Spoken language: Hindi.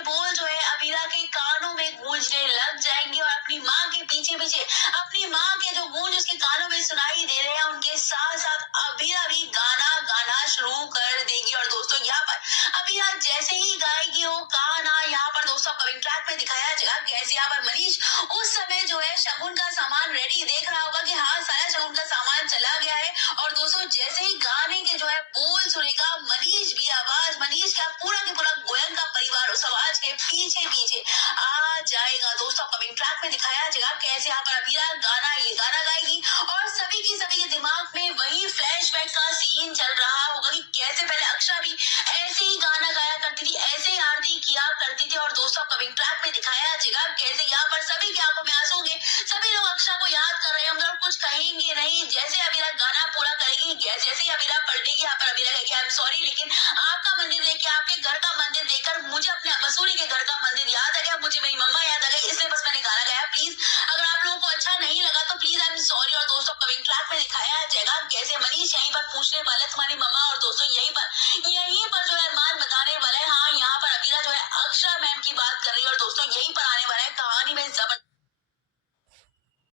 ये बोल जो है अबीरा के कानों में गूंजने लग जाएंगे और अपनी माँ के पीछे पीछे अपनी माँ के जो गूंज उसके कानों में सुनाई दे रहे हैं उनके साथ साथ अबीरा भी गाना गाना शुरू कर देगी। और दोस्तों यहाँ पर अबीरा जैसे ही गाएगी वो गाना यहाँ पर दोस्तों कमिंग ट्रैक में दिखाया जाएगा कैसे यहाँ पर मनीष उस समय जो है शगुन का सामान रेडी देख रहा होगा कि हाँ सारा शगुन का सामान चला गया है। और दोस्तों जैसे ही गाने के जो है बोल सुनेगा मनीष भी आवाज मनीष का पूरा के पूरा गोयंका परिवार उस आवाज के पीछे पीछे आ जाएगा। दोस्तों कमिंग ट्रैक में दिखाया जाएगा कैसे यहाँ पर अबीरा ये गाना गाएगी और सभी के दिमाग में वही फ्लैशबैक का सीन चल रहा होगा कि कैसे पहले अक्षा भी ऐसे ही गाना गाया करती थी ऐसे ही आरती किया करती थी। और दोस्तों कमिंग ट्रैक में दिखाया जाएगा कैसे यहाँ पर सभी की आंखों में आंसू होंगे सभी लोग अक्षा को याद कर रहे होंगे और कुछ कहेंगे नहीं। जैसे अबीरा गाना पूरा करेगी जैसे ही अबीरा पलटेगी यहाँ पर अबीरा कहेगी आई एम सॉरी लेकिन आपका मंदिर देख के आपके घर का मंदिर देखकर मुझे अपने मसूरी के घर का मंदिर याद आ गया मुझे मेरी मम्मा याद आ गई इसलिए बस मैंने गाना गाया। प्लीज अगर आप लोगों को अच्छा नहीं लगा तो प्लीज आई एम सॉरी। और दोस्तों कमिंग ट्रैक में दिखाया जाएगा कैसे मनीष यहीं पर पूछने वाला तुम्हारी मम्मा और दोस्तों यहीं पर जो है अरमान बताने वाला है हाँ यहाँ पर अबीरा जो है अक्षरा मैम की बात कर रही है और दोस्तों यहीं पर आने